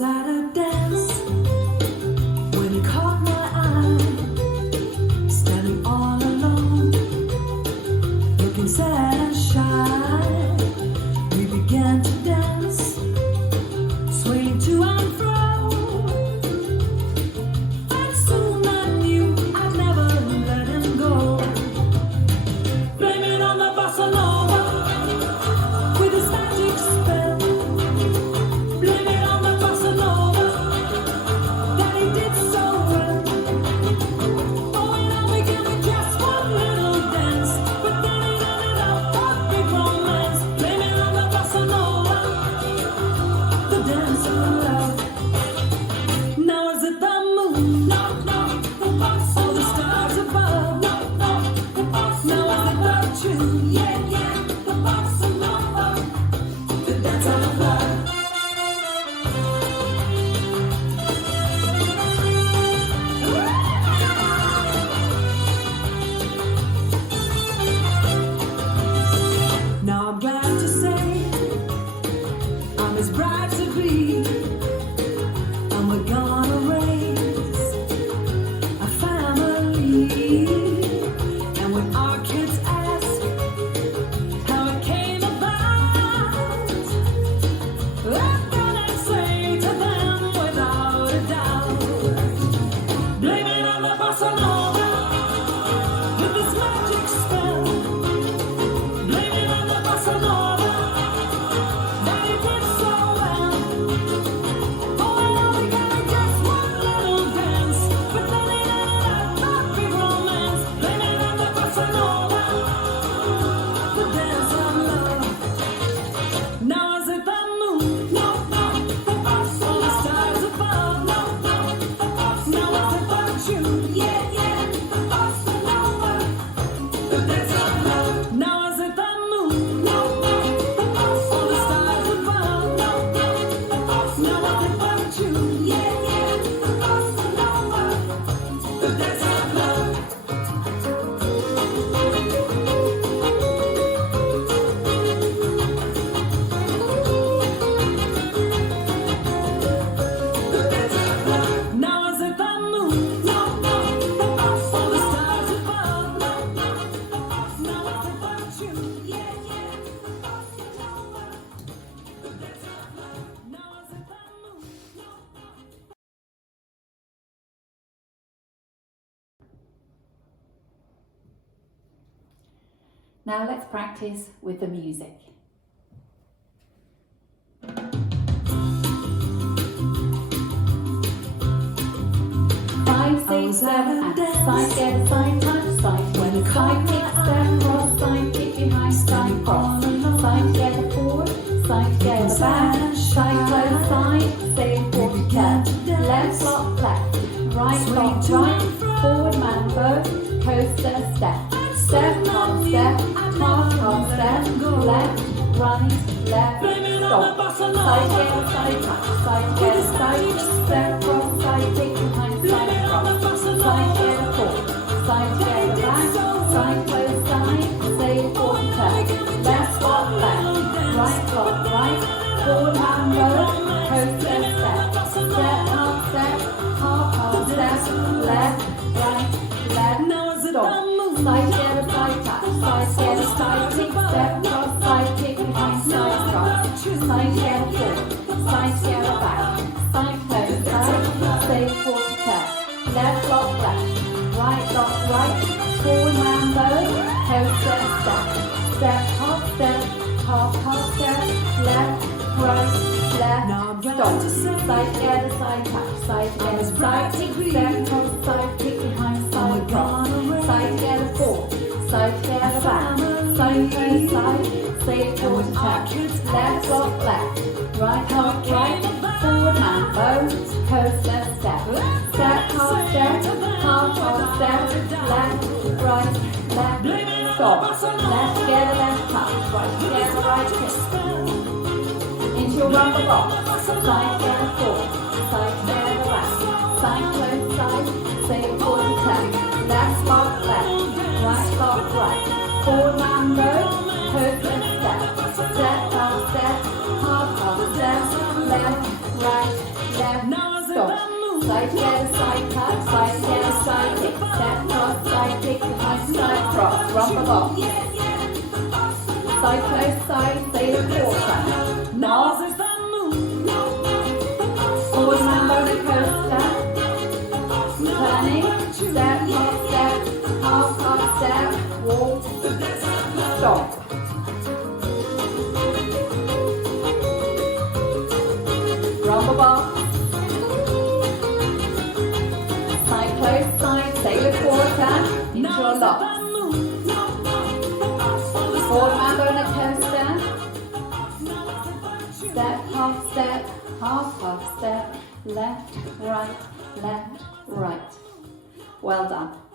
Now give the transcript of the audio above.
was at a dance when he caught my eye, standing all alone, looking sad and shy. We began to dance, swaying to and fro, and soon I knew I'd never let him go. Blaming on the Bosa Nova with his magic spell. Blaming on the Bosa Nova that he did so well. Oh, and all we gave him just one little dance, but then he ended up a big romance. Blaming on the Bosa Nova, the dance of love. Now is it the moon? No, no, the Bosa. Or the stars above? No, no, the Bosa. Now is it the tune? Yeah, yeah, the Bosa Nova, the dance of love. Now I'm glad to say I'm his bride to be, and we're gonna raise a family. And when our kids ask how it came about, I'm gonna say to them without a doubt, blame it on the Bosa Nova with this magic spell. Blame it on the Bosa Nova that he did so well. Oh, and all we got is just one little dance, but then he ended up a big romance. Blame it on the Bosa Nova, the dance of love. Now is it the moon? No, no, the Bosa. Or the stars above? No, no, the Bosa. Now is it the tune? Yeah, yeah, the Bosa Nova, the dance of love. Now is it the moon? No, no, the Bosa. Or the stars above? No, no, the Bosa. Now is it the tune? Yeah, yeah, the Bosa Nova, the dance of love. Now is it the moon? No, no, the Bosa. Or the stars above? No, no, the Bosa. Now is it the tune? Yeah, yeah, the Bosa Nova, the dance of love. Now is it the moon? No, no. Now let's practice with the music. 5, 6, 7, and side get side touch, side when a side kick, step cross, side kick behind, side cross, side together forward, side together back, side close side, stay forward turn, left block left, right block right, forward man bow, coaster step, step half step, half step, left, right, left, stop, side together side touch, side together side, step cross, side kick behind, side cross, side together forward, side together back, side close side, stay forward turn, left block left, right block right, forward man bow, coaster step, step half step, half step, left, right, left, stop, side together side touch, side together side kick, step cross, side kick behind, side cross, side together forward, side together back, side close side, stay forward turn, left block left, right block right, forward man bow, coaster step, step, half step, half step, left, right, left, stop, side together side touch, side together side kick, step cross, side kick behind, side cross, side together forward, side together back, side close side, stay forward turn, left block left, right half right, forward man bow, coaster step, step half step, half step, left, right, left, stop, left together left touch, right together right kick, into your rumble box, side together forward, side together back, side close side, stay forward turn, left block left, right block right, forward man bow, coaster step, step half step, half step, left, right, step, cross, side, kick behind, side, cross, rumble off. Side close, side, sailor quarter. Knob, Nose is the moon. forward mambo to coaster. Turning, step, half step, walk, stop. Rumble box. Side close, side, sailor quarter, into a lock. Forward mambo in a coaster. Step, half step, left, right, right. Well done.